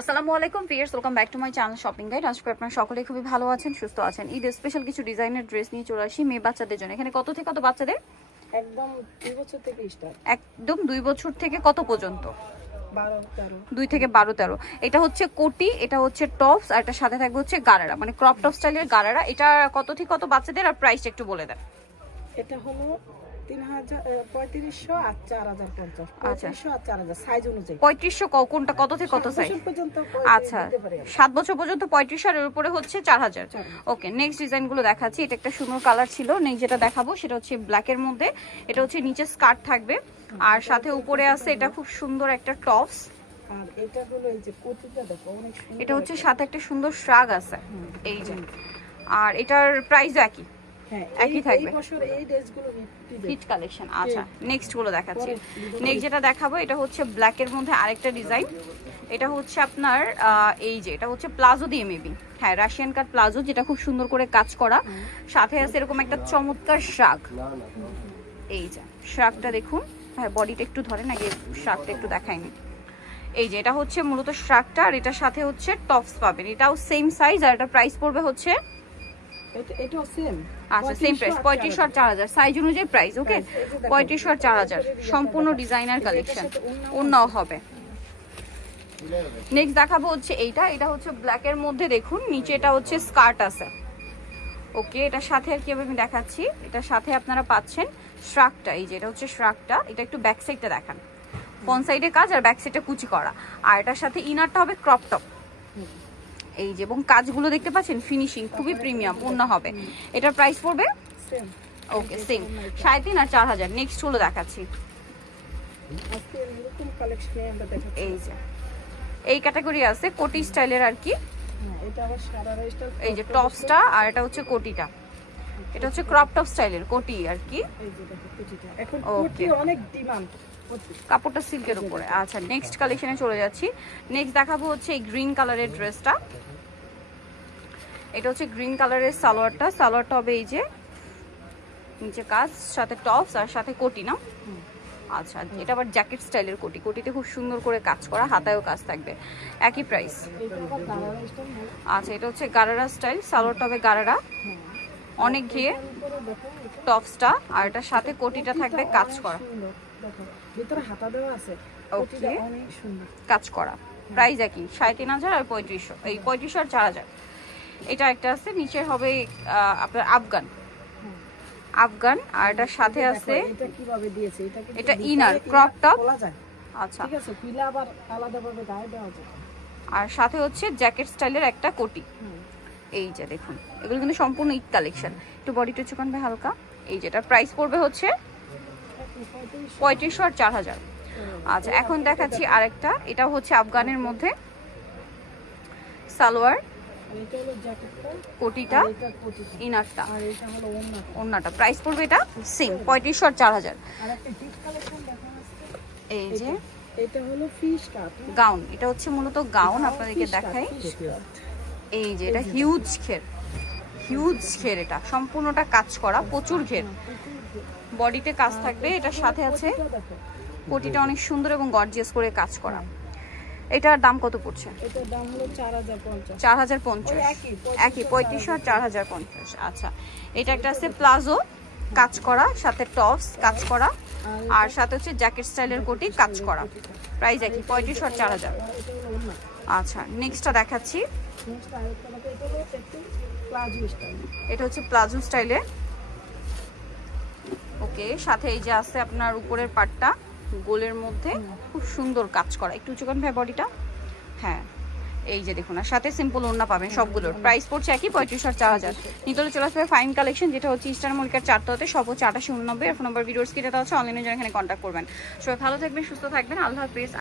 আসসালামু আলাইকুম viewers, welcome back to my channel shopping guide. আশা করি আপনারা সকলেই খুবই ভালো আছেন, সুস্থ আছেন। ঈদ স্পেশাল কিছু ডিজাইনের ড্রেস নিয়ে চলে আসি মেয়ে বাচ্চাদের জন্য। এখানে কত থেকে কত বাচ্চাদের? একদম 2 বছর থেকে স্টার্ট। একদম 2 বছর থেকে কত পর্যন্ত? 12-13। 2 থেকে 12-13। এটা হচ্ছে কোটি, এটা হচ্ছে টপস, আর এটার সাথে থাকবে হচ্ছে গারারা, মানে ক্রপ টপ স্টাইলের গারারা। এটা কত থেকে কত বাচ্চাদের, আর প্রাইসটা একটু বলে দেন। এটা হলো 3500 আর 4050। 3500 আর 4000 সাইজ অনুযায়ী। 3500 কোনটা কত থেকে কত সাইজ? আচ্ছা, 7 বছর পর্যন্ত 3500, আর এর উপরে হচ্ছে 4000। ওকে, নেক্সট ডিজাইন গুলো দেখাচ্ছি। এটা একটা সুন্দর কালার ছিল। নেক্সট যেটা দেখাবো সেটা হচ্ছে ব্ল্যাক এর মধ্যে। এটা হচ্ছে নিচে স্কার্ট থাকবে আর সাথে উপরে আছে এটা খুব সুন্দর একটা টপস। আর এটা হলো এই যে কোটিটা দেখো অনেক সুন্দর। এটা হচ্ছে সাথে একটা সুন্দর শ্রাগ আছে এই যে, আর এটার প্রাইস একই। হ্যাঁ, একই থাকবে। এই বছর এই ড্রেসগুলো হিট কালেকশন। আচ্ছা, নেক্সট গুলো দেখাচ্ছি। নেক্সট যেটা দেখাবো এটা হচ্ছে ব্ল্যাক এর মধ্যে আরেকটা ডিজাইন। এটা হচ্ছে আপনার এই যে এটা হচ্ছে প্লাজো দিয়ে মেবি, হ্যাঁ রাশিয়ান কাট প্লাজো, যেটা খুব সুন্দর করে কাজ করা। সাথে আছে এরকম একটা চমৎকার শ্রাগ। এই যে শ্রাগটা দেখুন, হ্যাঁ বডিটা একটু ধরেন, আগে শ্রাগটা একটু দেখাইনি। এই যে এটা হচ্ছে মূলত শ্রাগটা, আর এটার সাথে হচ্ছে টপস পাবেন। এটাও সেম সাইজ, আর এটা প্রাইস পড়বে হচ্ছে এটাও সেম। আচ্ছা, সেম প্রাইস 3500 আর 4000 সাইজ অনুযায়ী প্রাইস। ওকে, 3500 আর 4000 সম্পূর্ণ ডিজাইনার কালেকশন, অন্যও হবে। নেক্সট দেখাবো হচ্ছে এইটা। এটা হচ্ছে ব্ল্যাক এর মধ্যে দেখুন, নিচে এটা হচ্ছে স্কার্ট আছে। ওকে, এটার সাথে আর কি আমি দেখাচ্ছি, এটার সাথে আপনারা পাচ্ছেন শ্রাগটা। এই যে এটা হচ্ছে শ্রাগটা। এটা একটু ব্যাক সাইডটা দেখান। ফ্রন্ট সাইডে কাজ আর ব্যাক সাইডে কুচি করা, আর এটার সাথে ইনারটা হবে ক্রপ টপ। এই যে, এবং কাজগুলো দেখতে পাচ্ছেন ফিনিশিং খুবই প্রিমিয়াম, অন্য হবে। এটার প্রাইস পড়বে সেম। ওকে, সেম 3500 আর 4000। নেক্সট হলো দেখাচ্ছি। আজকে এরকম কালেকশন আমরা দেখাচ্ছি। এই যে এই ক্যাটাগরি আছে কোটি স্টাইলের আর কি। হ্যাঁ, এটা আবার সারারা স্টাইল। এই যে টপসটা, আর এটা হচ্ছে কোটিটা। এটা হচ্ছে ক্রপ টপ স্টাইলের কোটি আর কি। এই যে দেখো কোটিটা। এখন কোটি অনেক ডিমান্ড। কাপড়টা সিল্কের উপরে। আচ্ছা, নেক্সট কালেকশনে চলে যাচ্ছি। নেক্সট দেখাবো হচ্ছে এই গ্রিন কালারের ড্রেসটা। এটা হচ্ছে গ্রিন কালারের সালোয়ারটা। সালোয়ারটা হবে এই যে নিচে কাজ, সাথে টপস আর সাথে কোটি না। আচ্ছা, এটা আবার জ্যাকেট স্টাইলের কোটি। কোটিতে খুব সুন্দর করে কাজ করা, হাতায়ও কাজ থাকবে, একই প্রাইস। আচ্ছা, এটা হচ্ছে গারারা স্টাইল। সালোয়ারটা হবে গারারা, অনেক ঘিয়ে টপসটা, আর এটার সাথে কোটিটা থাকবে কাজ করা। ভিতরে হাতা দেওয়া আছে। ওকে, অনেক সুন্দর কাজ করা। প্রাইস একই 3500 আর 3500। এই 3500 আর 4000। এটা একটা আছে, নিচে হবে আপনার আফগান। আফগান, আর এটার সাথে আছে এটা কিভাবে দিয়েছে, এটা ইনার ক্রপ টপ। আচ্ছা, ঠিক আছে, খুলে আবার আলাদাভাবে গায়ে দেওয়া যায়। আর সাথে হচ্ছে জ্যাকেট স্টাইলের একটা কোটি। এই যে দেখুন, এগুলো কিন্তু সম্পূর্ণ ঈদ কালেকশন। একটু বডিটা চুকানবে হালকা। এই যেটা প্রাইস পড়বে হচ্ছে 3500 আর 4000। আচ্ছা, এখন দেখাচ্ছি আরেকটা। এটা হচ্ছে আফগানের মধ্যে সালোয়ার, কোটিটা, ইনারটা, ওন্নাটা। প্রাইস পড়বে এটা সেম 3500 আর 4000। এই যে এটা হলো ফিশ কাট গাউন। এটা হচ্ছে মূলত গাউন, আপনাদেরকে দেখাই। এই যে এটা হিউজ ঘের, হিউজ ঘের। এটা সম্পূর্ণটা কাজ করা, প্রচুর ঘের। বডিতে কাজ থাকবে, এটার সাথে আছে কোটিটা অনেক সুন্দর এবং গর্জিয়াস করে কাজ করা। এটার দাম কত পড়ছে? এটার দাম হলো 4050। 4050 একই 3500 আর 4050। আচ্ছা, এটা একটা আছে প্লাজো কাজ করা, সাথে টপস কাজ করা, আর সাথে হচ্ছে জ্যাকেট স্টাইলের কোটি কাজ করা। প্রাইস একই 3500 আর 4000। আচ্ছা, নেক্সটটা দেখাচ্ছি। এটা হচ্ছে প্লাজো স্টাইলে। ওকে, সাথে এই যে আছে আপনার উপরের পাটটা গোলের মধ্যে খুব সুন্দর কাজ করা। একটু উঁচু করেন ভাই বডিটা। হ্যাঁ, এই যে দেখুন, আর সাথে সিম্পল ওড়না পাবেন সবগুলোর। প্রাইস পড়ছে একই 3500 আর 4000। নিতলে চলে আসবে ফাইন কালেকশন, যেটা হচ্ছে ইস্টার মল্লিকার 4 তলাতে, সব হচ্ছে 8889। ফোন নাম্বার ভিডিওস কিনে দেওয়া হচ্ছে, অনলাইনে যারা এখানে কন্ট্যাক্ট করবেন। সবাই ভালো থাকবেন, সুস্থ থাকবেন, আল্লাহ হাফেজ।